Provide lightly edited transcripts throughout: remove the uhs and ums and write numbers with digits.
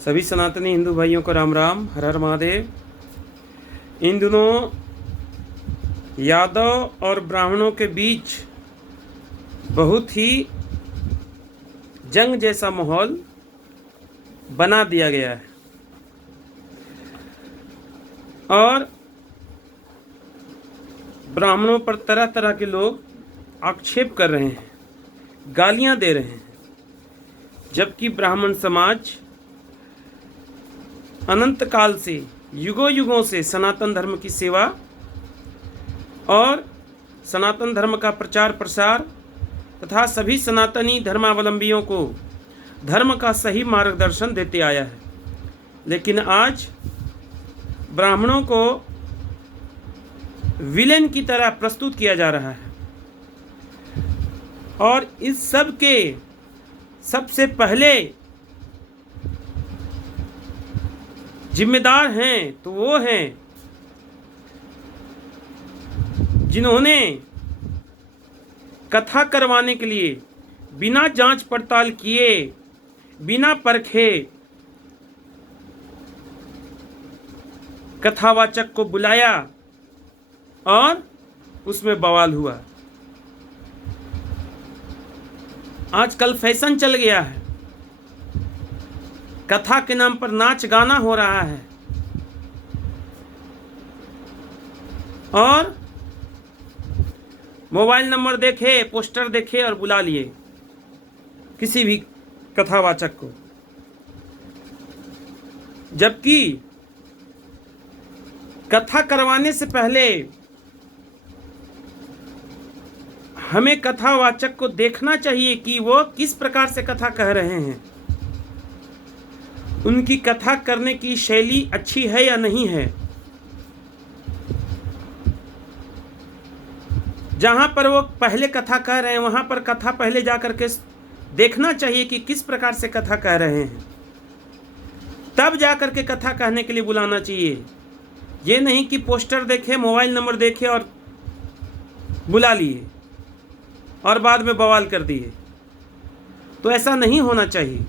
सभी सनातनी हिंदू भाइयों को राम राम, हर हर महादेव। इन दिनों यादव और ब्राह्मणों के बीच बहुत ही जंग जैसा माहौल बना दिया गया है और ब्राह्मणों पर तरह तरह के लोग आक्षेप कर रहे हैं, गालियां दे रहे हैं, जबकि ब्राह्मण समाज अनंत काल से, युगों युगों से सनातन धर्म की सेवा और सनातन धर्म का प्रचार प्रसार तथा सभी सनातनी धर्मावलंबियों को धर्म का सही मार्गदर्शन देते आया है। लेकिन आज ब्राह्मणों को विलेन की तरह प्रस्तुत किया जा रहा है और इस सब के सबसे पहले जिम्मेदार हैं तो वो हैं जिन्होंने कथा करवाने के लिए बिना जांच पड़ताल किए, बिना परखे कथावाचक को बुलाया और उसमें बवाल हुआ। आजकल फैशन चल गया है, कथा के नाम पर नाच गाना हो रहा है और मोबाइल नंबर देखे, पोस्टर देखे और बुला लिए किसी भी कथावाचक को, जबकि कथा करवाने से पहले हमें कथावाचक को देखना चाहिए कि वो किस प्रकार से कथा कह रहे हैं, उनकी कथा करने की शैली अच्छी है या नहीं है। जहां पर वो पहले कथा कह रहे हैं वहां पर कथा पहले जाकर के देखना चाहिए कि किस प्रकार से कथा कह रहे हैं, तब जाकर के कथा कहने के लिए बुलाना चाहिए। ये नहीं कि पोस्टर देखे, मोबाइल नंबर देखे और बुला लिए और बाद में बवाल कर दिए। तो ऐसा नहीं होना चाहिए।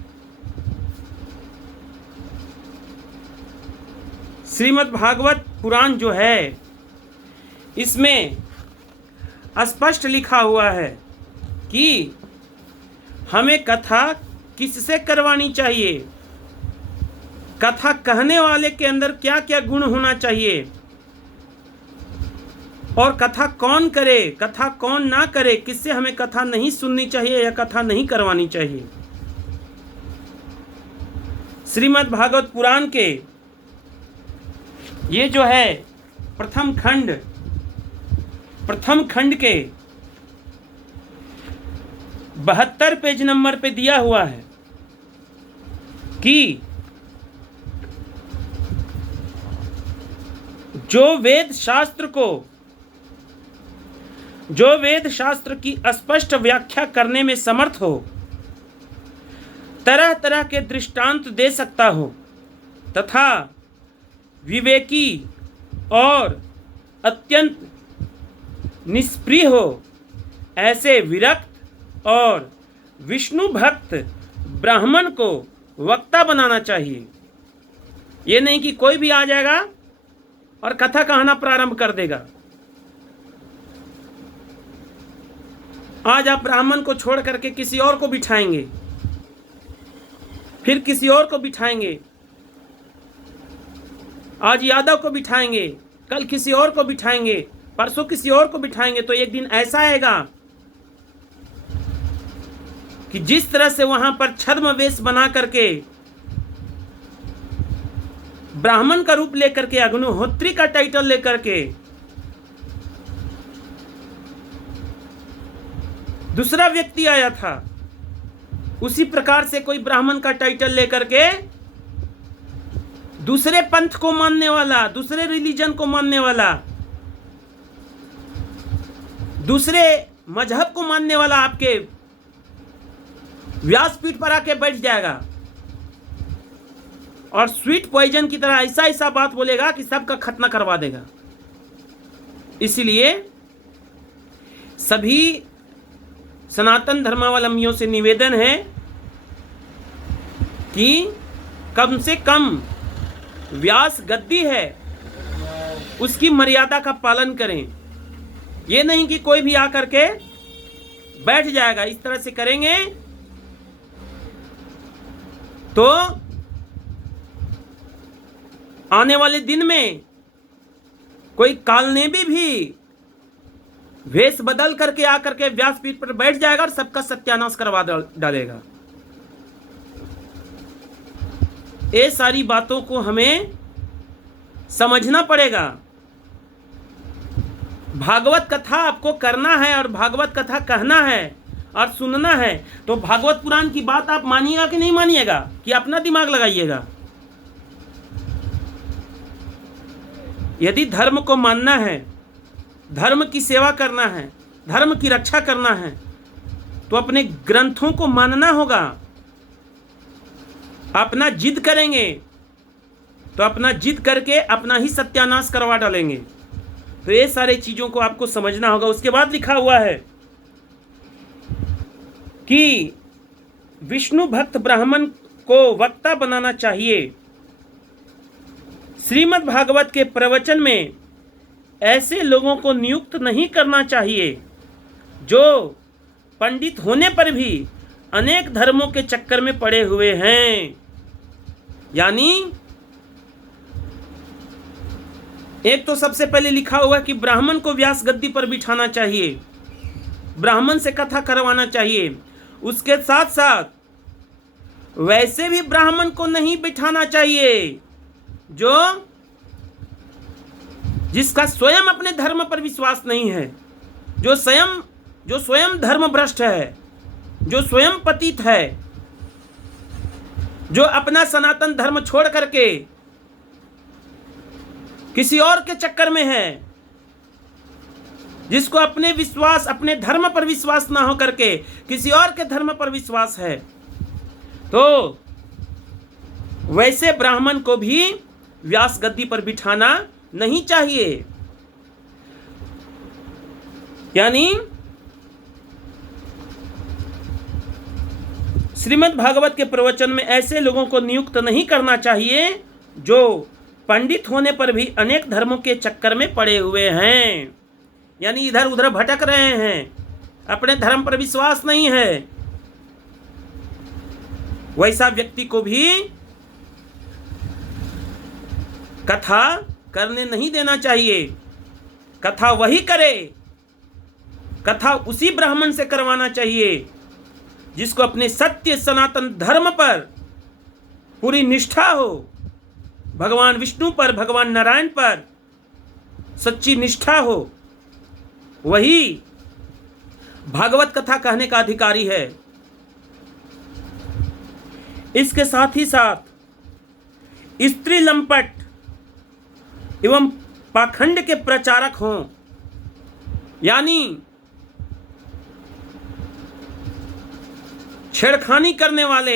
श्रीमद् भागवत पुराण जो है, इसमें स्पष्ट लिखा हुआ है कि हमें कथा किससे करवानी चाहिए, कथा कहने वाले के अंदर क्या क्या गुण होना चाहिए और कथा कौन करे, कथा कौन ना करे, किससे हमें कथा नहीं सुननी चाहिए या कथा नहीं करवानी चाहिए। श्रीमद् भागवत पुराण के ये जो है प्रथम खंड के 72 पेज नंबर पे दिया हुआ है कि जो वेद शास्त्र की स्पष्ट व्याख्या करने में समर्थ हो, तरह तरह के दृष्टांत दे सकता हो तथा विवेकी और अत्यंत निष्प्रिय हो, ऐसे विरक्त और विष्णु भक्त ब्राह्मण को वक्ता बनाना चाहिए। ये नहीं कि कोई भी आ जाएगा और कथा कहना प्रारंभ कर देगा। आज आप ब्राह्मण को छोड़ करके किसी और को बिठाएंगे, फिर किसी और को बिठाएंगे, आज यादव को बिठाएंगे, कल किसी और को बिठाएंगे, परसों किसी और को बिठाएंगे, तो एक दिन ऐसा आएगा कि जिस तरह से वहां पर छद्म बना करके ब्राह्मण का रूप लेकर के, अग्निहोत्री का टाइटल लेकर के दूसरा व्यक्ति आया था, उसी प्रकार से कोई ब्राह्मण का टाइटल लेकर के दूसरे पंथ को मानने वाला, दूसरे रिलीजन को मानने वाला, दूसरे मजहब को मानने वाला आपके व्यासपीठ पर आके बैठ जाएगा और स्वीट पॉइजन की तरह ऐसा ऐसा बात बोलेगा कि सबका खतना करवा देगा। इसलिए सभी सनातन धर्मावलंबियों से निवेदन है कि कम से कम व्यास गद्दी है उसकी मर्यादा का पालन करें। ये नहीं कि कोई भी आकर के बैठ जाएगा। इस तरह से करेंगे तो आने वाले दिन में कोई कालनेमी भी वेश बदल करके आकर के व्यासपीठ पर बैठ जाएगा और सबका सत्यानाश करवा डालेगा। ये सारी बातों को हमें समझना पड़ेगा। भागवत कथा आपको करना है और भागवत कथा कहना है और सुनना है, तो भागवत पुराण की बात आप मानिएगा कि नहीं मानिएगा, कि अपना दिमाग लगाइएगा। यदि धर्म को मानना है, धर्म की सेवा करना है, धर्म की रक्षा करना है, तो अपने ग्रंथों को मानना होगा। अपना जिद करेंगे तो अपना जिद करके अपना ही सत्यानाश करवा डालेंगे। तो ये सारे चीजों को आपको समझना होगा। उसके बाद लिखा हुआ है कि विष्णु भक्त ब्राह्मण को वक्ता बनाना चाहिए। श्रीमद् भागवत के प्रवचन में ऐसे लोगों को नियुक्त नहीं करना चाहिए जो पंडित होने पर भी अनेक धर्मों के चक्कर में पड़े हुए हैं। यानी एक तो सबसे पहले लिखा हुआ है कि ब्राह्मण को व्यास गद्दी पर बिठाना चाहिए, ब्राह्मण से कथा करवाना चाहिए। उसके साथ साथ वैसे भी ब्राह्मण को नहीं बिठाना चाहिए जो जिसका स्वयं अपने धर्म पर विश्वास नहीं है, जो स्वयं धर्म भ्रष्ट है, जो स्वयं पतित है, जो अपना सनातन धर्म छोड़ करके किसी और के चक्कर में है, जिसको अपने धर्म पर विश्वास ना हो करके किसी और के धर्म पर विश्वास है, तो वैसे ब्राह्मण को भी व्यास गद्दी पर बिठाना नहीं चाहिए। यानी श्रीमद् भागवत के प्रवचन में ऐसे लोगों को नियुक्त नहीं करना चाहिए जो पंडित होने पर भी अनेक धर्मों के चक्कर में पड़े हुए हैं, यानी इधर उधर भटक रहे हैं, अपने धर्म पर विश्वास नहीं है। वैसा व्यक्ति को भी कथा करने नहीं देना चाहिए। कथा वही करे, कथा उसी ब्राह्मण से करवाना चाहिए जिसको अपने सत्य सनातन धर्म पर पूरी निष्ठा हो, भगवान विष्णु पर, भगवान नारायण पर सच्ची निष्ठा हो। वही भागवत कथा कहने का अधिकारी है। इसके साथ ही साथ स्त्री लंपट एवं पाखंड के प्रचारक हों, यानी छेड़खानी करने वाले,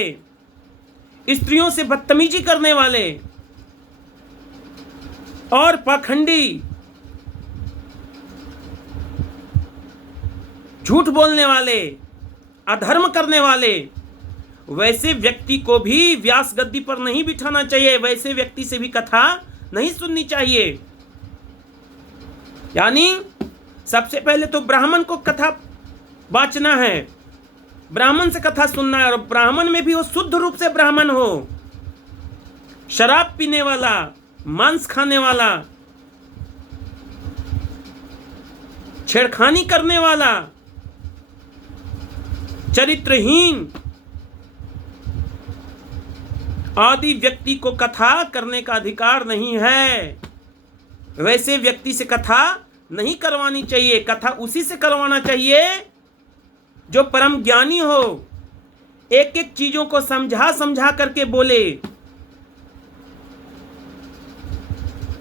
स्त्रियों से बदतमीजी करने वाले और पाखंडी, झूठ बोलने वाले, अधर्म करने वाले, वैसे व्यक्ति को भी व्यास गद्दी पर नहीं बिठाना चाहिए। वैसे व्यक्ति से भी कथा नहीं सुननी चाहिए। यानी सबसे पहले तो ब्राह्मण को कथा बांचना है, ब्राह्मण से कथा सुनना है, और ब्राह्मण में भी वो शुद्ध रूप से ब्राह्मण हो। शराब पीने वाला, मांस खाने वाला, छेड़खानी करने वाला, चरित्रहीन आदि व्यक्ति को कथा करने का अधिकार नहीं है। वैसे व्यक्ति से कथा नहीं करवानी चाहिए। कथा उसी से करवाना चाहिए जो परम ज्ञानी हो, एक एक चीजों को समझा समझा करके बोले,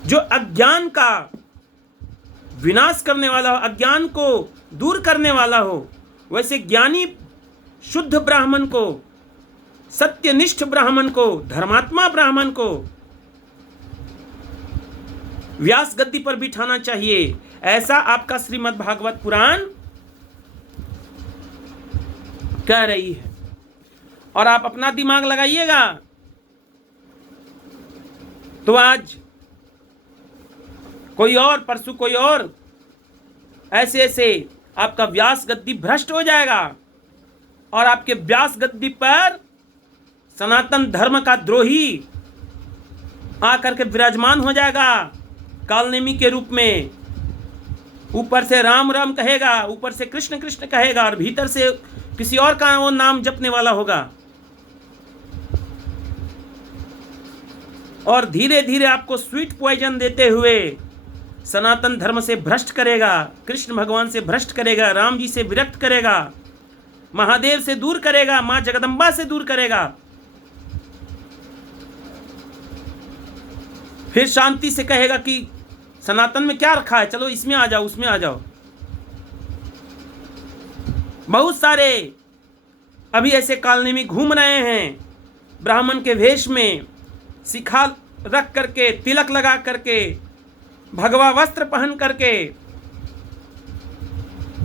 जो अज्ञान का विनाश करने वाला हो, अज्ञान को दूर करने वाला हो। वैसे ज्ञानी शुद्ध ब्राह्मण को, सत्यनिष्ठ ब्राह्मण को, धर्मात्मा ब्राह्मण को व्यास गद्दी पर बिठाना चाहिए। ऐसा आपका श्रीमद् भागवत पुराण कह रही है। और आप अपना दिमाग लगाइएगा, तो आज कोई और, परसों कोई और, ऐसे ऐसे आपका व्यास गद्दी भ्रष्ट हो जाएगा और आपके व्यास गद्दी पर सनातन धर्म का द्रोही आकर के विराजमान हो जाएगा कालनेमी के रूप में। ऊपर से राम राम कहेगा, ऊपर से कृष्ण कृष्ण कहेगा और भीतर से किसी और का वो नाम जपने वाला होगा और धीरे धीरे आपको स्वीट पॉइजन देते हुए सनातन धर्म से भ्रष्ट करेगा, कृष्ण भगवान से भ्रष्ट करेगा, राम जी से विरक्त करेगा, महादेव से दूर करेगा, मां जगदम्बा से दूर करेगा। फिर शांति से कहेगा कि सनातन में क्या रखा है, चलो इसमें आ जाओ, उसमें आ जाओ। बहुत सारे अभी ऐसे कॉलोनी में घूम रहे हैं, ब्राह्मण के वेश में, शिखा रख करके, तिलक लगा करके, भगवा वस्त्र पहन करके,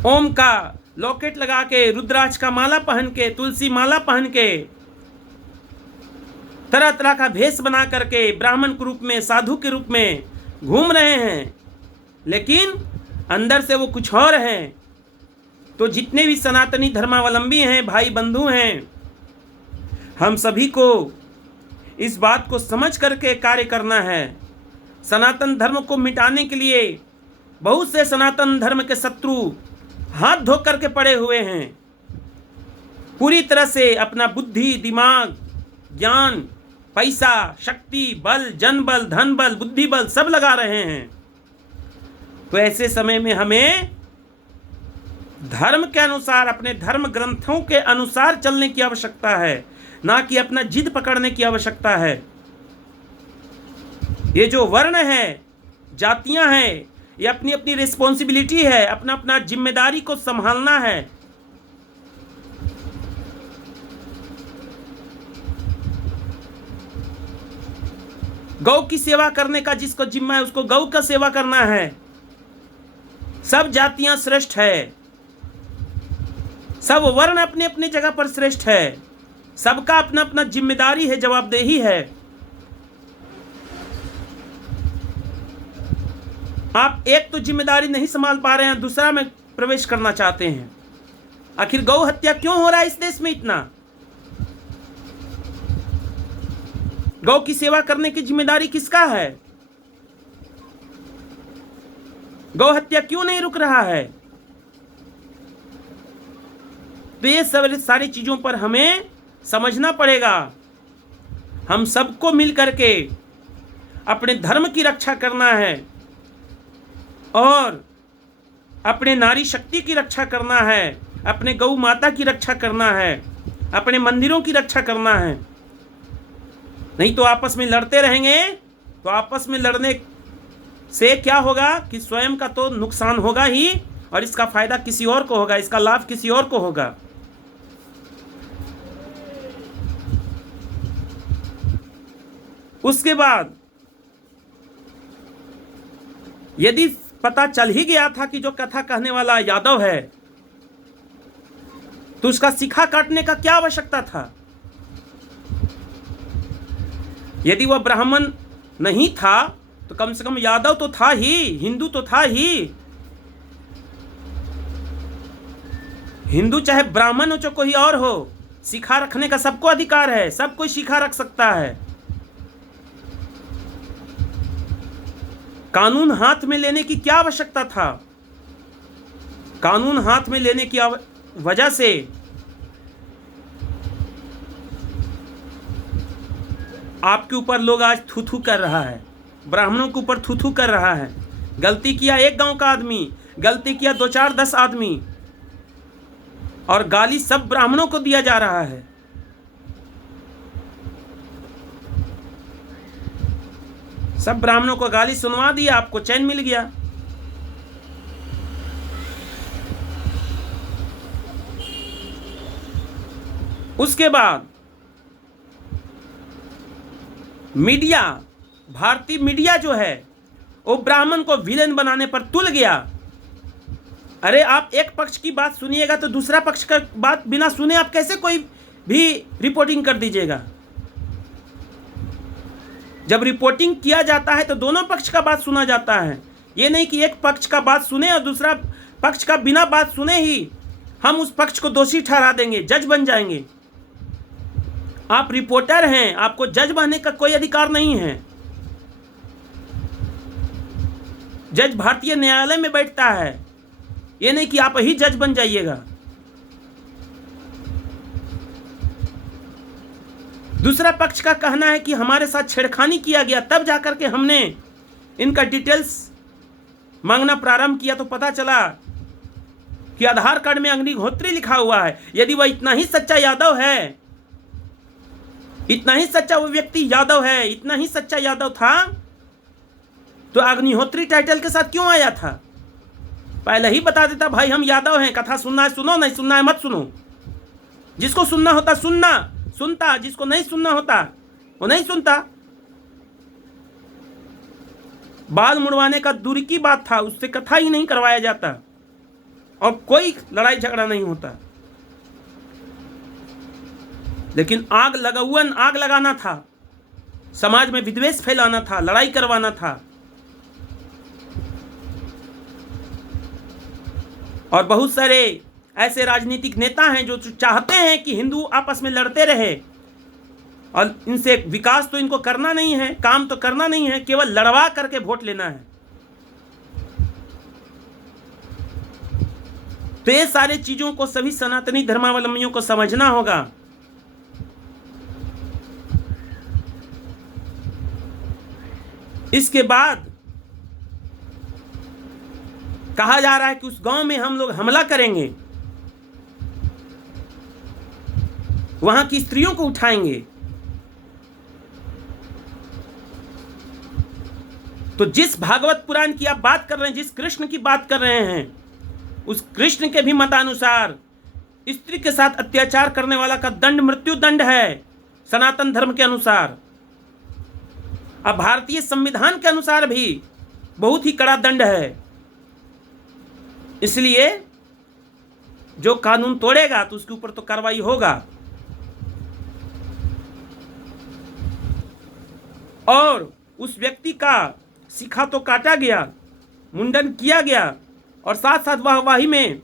ओम का लॉकेट लगा के, रुद्राक्ष का माला पहन के, तुलसी माला पहन के, तरह तरह का भेष बना करके ब्राह्मण के रूप में, साधु के रूप में घूम रहे हैं, लेकिन अंदर से वो कुछ और हैं। तो जितने भी सनातनी धर्मावलंबी हैं, भाई बंधु हैं, हम सभी को इस बात को समझ करके कार्य करना है। सनातन धर्म को मिटाने के लिए बहुत से सनातन धर्म के शत्रु हाथ धो करके पड़े हुए हैं, पूरी तरह से अपना बुद्धि, दिमाग, ज्ञान, पैसा, शक्ति, बल, जन बल, धन बल, बुद्धि बल सब लगा रहे हैं। तो ऐसे समय में हमें धर्म के अनुसार, अपने धर्म ग्रंथों के अनुसार चलने की आवश्यकता है, ना कि अपना जिद पकड़ने की आवश्यकता है। ये जो वर्ण है, जातियां हैं, ये अपनी अपनी रिस्पॉन्सिबिलिटी है, अपना अपना जिम्मेदारी को संभालना है। गौ की सेवा करने का जिसको जिम्मा है, उसको गौ का सेवा करना है। सब जातियां श्रेष्ठ है, सब वर्ण अपने अपने जगह पर श्रेष्ठ है, सबका अपना अपना जिम्मेदारी है, जवाबदेही है। आप एक तो जिम्मेदारी नहीं संभाल पा रहे हैं, दूसरा में प्रवेश करना चाहते हैं। आखिर गौ हत्या क्यों हो रहा है इस देश में इतना? गौ की सेवा करने की जिम्मेदारी किसका है? गौ हत्या क्यों नहीं रुक रहा है? तो ये सब सारी चीजों पर हमें समझना पड़ेगा। हम सबको मिल करके अपने धर्म की रक्षा करना है और अपने नारी शक्ति की रक्षा करना है, अपने गौ माता की रक्षा करना है, अपने मंदिरों की रक्षा करना है। नहीं तो आपस में लड़ते रहेंगे, तो आपस में लड़ने से क्या होगा कि स्वयं का तो नुकसान होगा ही और इसका फायदा किसी और को होगा, इसका लाभ किसी और को होगा। उसके बाद यदि पता चल ही गया था कि जो कथा कहने वाला यादव है, तो उसका शिखा काटने का क्या आवश्यकता था? यदि वह ब्राह्मण नहीं था तो कम से कम यादव तो था ही, हिंदू तो था ही। हिंदू चाहे ब्राह्मण हो चाहे कोई और हो, शिखा रखने का सबको अधिकार है, सब कोई शिखा रख सकता है। कानून हाथ में लेने की क्या आवश्यकता था? कानून हाथ में लेने की वजह से आपके ऊपर लोग आज थू थू कर रहा है, ब्राह्मणों के ऊपर थू थू कर रहा है। गलती किया एक गांव का आदमी, गलती किया 2 4 10 आदमी, और गाली सब ब्राह्मणों को दिया जा रहा है। सब ब्राह्मणों को गाली सुनवा दिया, आपको चैन मिल गया। उसके बाद मीडिया, भारतीय मीडिया जो है वो ब्राह्मण को विलेन बनाने पर तुल गया। अरे आप एक पक्ष की बात सुनिएगा तो दूसरा पक्ष का बात बिना सुने आप कैसे कोई भी रिपोर्टिंग कर दीजिएगा? जब रिपोर्टिंग किया जाता है तो दोनों पक्ष का बात सुना जाता है। ये नहीं कि एक पक्ष का बात सुने और दूसरा पक्ष का बिना बात सुने ही हम उस पक्ष को दोषी ठहरा देंगे, जज बन जाएंगे। आप रिपोर्टर हैं, आपको जज बनने का कोई अधिकार नहीं है। जज भारतीय न्यायालय में बैठता है, ये नहीं कि आप ही जज बन जाइएगा। दूसरा पक्ष का कहना है कि हमारे साथ छेड़खानी किया गया, तब जाकर के हमने इनका डिटेल्स मांगना प्रारंभ किया तो पता चला कि आधार कार्ड में अग्निहोत्री लिखा हुआ है। यदि वह इतना ही सच्चा यादव है, इतना ही सच्चा वो व्यक्ति यादव है, इतना ही सच्चा यादव था, तो अग्निहोत्री टाइटल के साथ क्यों आया था? पहले ही बता देता, भाई हम यादव हैं, कथा सुनना है सुनो, नहीं सुनना है मत सुनो। जिसको सुनना होता सुनता, जिसको नहीं सुनना होता वो नहीं सुनता। बाल मुड़वाने का दूर की बात था, उससे कथा ही नहीं करवाया जाता और कोई लड़ाई झगड़ा नहीं होता। लेकिन आग लगाना था, समाज में विद्वेष फैलाना था, लड़ाई करवाना था। और बहुत सारे ऐसे राजनीतिक नेता हैं जो चाहते हैं कि हिंदू आपस में लड़ते रहे और इनसे विकास तो इनको करना नहीं है, काम तो करना नहीं है, केवल लड़वा करके वोट लेना है। तो ये सारे चीजों को सभी सनातनी धर्मावलंबियों को समझना होगा। इसके बाद कहा जा रहा है कि उस गांव में हम लोग हमला करेंगे, वहां की स्त्रियों को उठाएंगे। तो जिस भागवत पुराण की आप बात कर रहे हैं, जिस कृष्ण की बात कर रहे हैं, उस कृष्ण के भी मतानुसार स्त्री के साथ अत्याचार करने वाला का दंड मृत्यु दंड है, सनातन धर्म के अनुसार। अब भारतीय संविधान के अनुसार भी बहुत ही कड़ा दंड है। इसलिए जो कानून तोड़ेगा तो उसके ऊपर तो कार्रवाई होगा। और उस व्यक्ति का शिखा तो काटा गया, मुंडन किया गया और साथ साथ वाहवाही में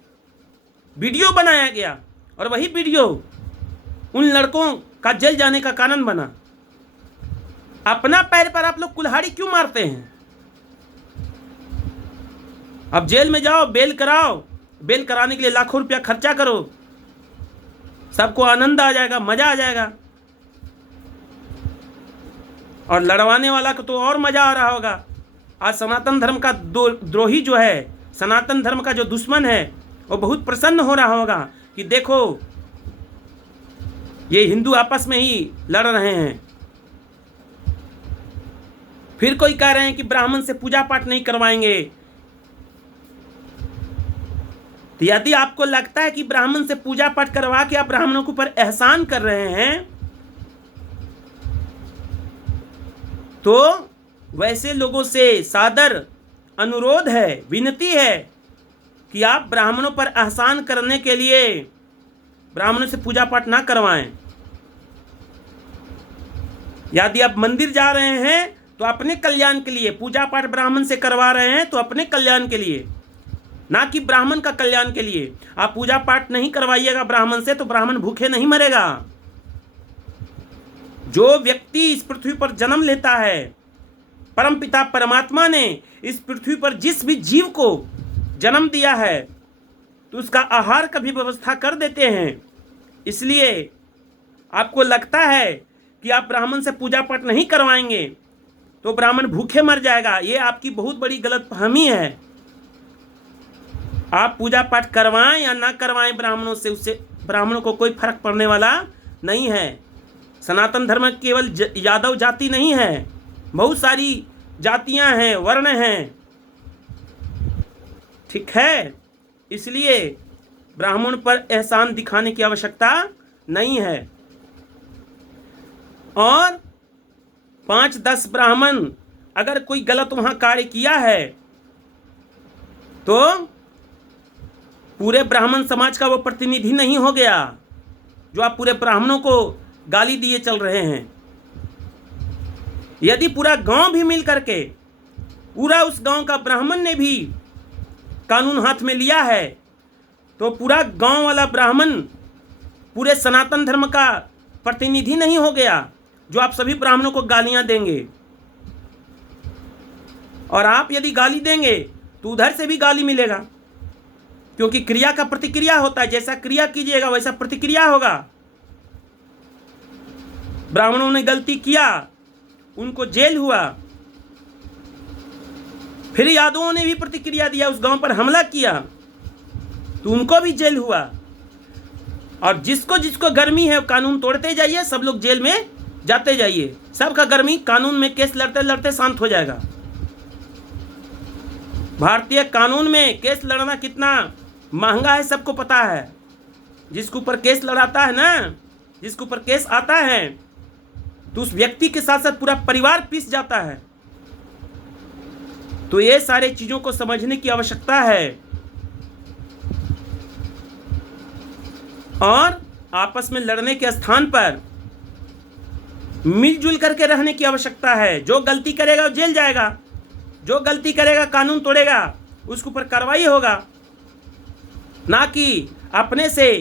वीडियो बनाया गया और वही वीडियो उन लड़कों का जेल जाने का कारण बना। अपना पैर पर आप लोग कुल्हाड़ी क्यों मारते हैं? अब जेल में जाओ, बेल कराओ, बेल कराने के लिए लाखों रुपया खर्चा करो, सबको आनंद आ जाएगा, मजा आ जाएगा। और लड़वाने वाला को तो और मजा आ रहा होगा। आज सनातन धर्म का द्रोही जो है, सनातन धर्म का जो दुश्मन है, वो बहुत प्रसन्न हो रहा होगा कि देखो ये हिंदू आपस में ही लड़ रहे हैं। फिर कोई कह रहे हैं कि ब्राह्मण से पूजा पाठ नहीं करवाएंगे। तो यदि आपको लगता है कि ब्राह्मण से पूजा पाठ करवा के आप ब्राह्मणों के ऊपर एहसान कर रहे हैं, तो वैसे लोगों से सादर अनुरोध है, विनती है कि आप ब्राह्मणों पर एहसान करने के लिए ब्राह्मणों से पूजा पाठ ना करवाएं। यदि आप मंदिर जा रहे हैं तो अपने कल्याण के लिए, पूजा पाठ ब्राह्मण से करवा रहे हैं तो अपने कल्याण के लिए, ना कि ब्राह्मण का कल्याण के लिए। आप पूजा पाठ नहीं करवाइएगा ब्राह्मण से तो ब्राह्मण भूखे नहीं मरेगा। जो व्यक्ति इस पृथ्वी पर जन्म लेता है, परमपिता परमात्मा ने इस पृथ्वी पर जिस भी जीव को जन्म दिया है तो उसका आहार का भी व्यवस्था कर देते हैं। इसलिए आपको लगता है कि आप ब्राह्मण से पूजा पाठ नहीं करवाएंगे तो ब्राह्मण भूखे मर जाएगा, ये आपकी बहुत बड़ी गलतफहमी है। आप पूजा पाठ करवाएं या ना करवाएं ब्राह्मणों से, उससे ब्राह्मणों को कोई फर्क पड़ने वाला नहीं है। सनातन धर्म केवल यादव जाति नहीं है, बहुत सारी जातियां हैं, वर्ण हैं, ठीक है। इसलिए ब्राह्मण पर एहसान दिखाने की आवश्यकता नहीं है। और 5-10 ब्राह्मण अगर कोई गलत वहां कार्य किया है तो पूरे ब्राह्मण समाज का वो प्रतिनिधि नहीं हो गया जो आप पूरे ब्राह्मणों को गाली दिए चल रहे हैं। यदि पूरा गांव भी मिल करके, पूरा उस गांव का ब्राह्मण ने भी कानून हाथ में लिया है, तो पूरा गांव वाला ब्राह्मण पूरे सनातन धर्म का प्रतिनिधि नहीं हो गया, जो आप सभी ब्राह्मणों को गालियां देंगे। और आप यदि गाली देंगे तो उधर से भी गाली मिलेगा, क्योंकि क्रिया का प्रतिक्रिया होता है। जैसा क्रिया कीजिएगा वैसा प्रतिक्रिया होगा। ब्राह्मणों ने गलती किया, उनको जेल हुआ। फिर यादवों ने भी प्रतिक्रिया दिया, उस गांव पर हमला किया, तो उनको भी जेल हुआ। और जिसको जिसको गर्मी है कानून तोड़ते जाइए, सब लोग जेल में जाते जाइए। सबका गर्मी कानून में केस लड़ते लड़ते शांत हो जाएगा। भारतीय कानून में केस लड़ना कितना महंगा है सबको पता है। जिसके ऊपर केस लड़ाता है ना, जिसके ऊपर केस आता है, तो उस व्यक्ति के साथ साथ पूरा परिवार पिस जाता है। तो ये सारे चीजों को समझने की आवश्यकता है और आपस में लड़ने के स्थान पर मिलजुल करके रहने की आवश्यकता है। जो गलती करेगा वो जेल जाएगा, जो गलती करेगा कानून तोड़ेगा उसके ऊपर कार्रवाई होगा, ना कि अपने से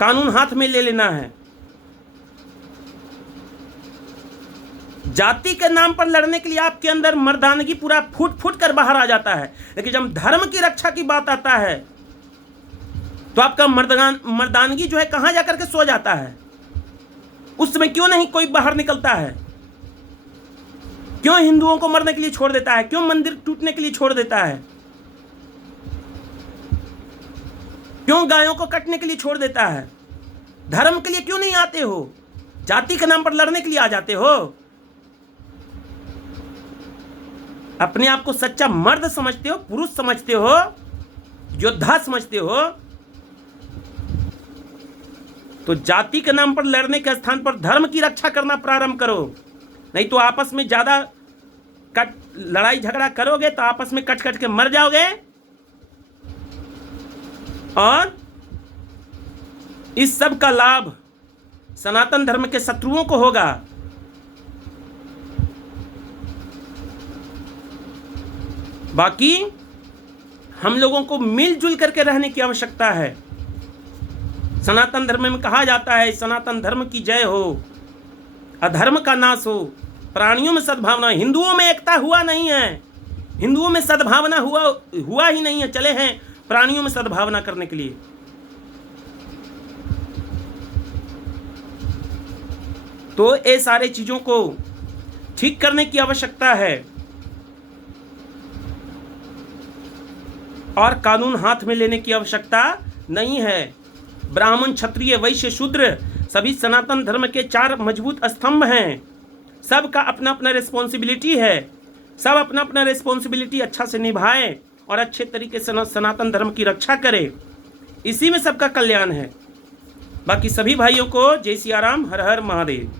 कानून हाथ में ले लेना है। जाति के नाम पर लड़ने के लिए आपके अंदर मर्दानगी पूरा फूट फूट कर बाहर आ जाता है, लेकिन जब धर्म की रक्षा की बात आता है तो आपका मर्दानगी जो है कहां जाकर के सो जाता है। उस समय क्यों नहीं कोई बाहर निकलता है? क्यों हिंदुओं को मरने के लिए छोड़ देता है? क्यों मंदिर टूटने के लिए छोड़ देता है? क्यों गायों को कटने के लिए छोड़ देता है? धर्म के लिए क्यों नहीं आते हो? जाति के नाम पर लड़ने के लिए आ जाते हो। अपने आप को सच्चा मर्द समझते हो, पुरुष समझते हो, योद्धा समझते हो, तो जाति के नाम पर लड़ने के स्थान पर धर्म की रक्षा करना प्रारंभ करो। नहीं तो आपस में ज्यादा लड़ाई झगड़ा करोगे तो आपस में कट कट के मर जाओगे और इस सब का लाभ सनातन धर्म के शत्रुओं को होगा। बाकी हम लोगों को मिलजुल करके रहने की आवश्यकता है। सनातन धर्म में कहा जाता है सनातन धर्म की जय हो, अधर्म का नाश हो, प्राणियों में सद्भावना। हिंदुओं में एकता हुआ नहीं है, हिंदुओं में सद्भावना हुआ ही नहीं है। चले हैं प्राणियों में सद्भावना करने के लिए। तो ये सारे चीजों को ठीक करने की आवश्यकता है और कानून हाथ में लेने की आवश्यकता नहीं है। ब्राह्मण, क्षत्रिय, वैश्य, शूद्र सभी सनातन धर्म के 4 मजबूत स्तंभ हैं। सबका अपना अपना रिस्पॉन्सिबिलिटी है। सब अपना अपना रिस्पॉन्सिबिलिटी अच्छा से निभाएं और अच्छे तरीके से सनातन धर्म की रक्षा करें। इसी में सबका कल्याण है। बाकी सभी भाइयों को जय सिया राम, हर हर महादेव।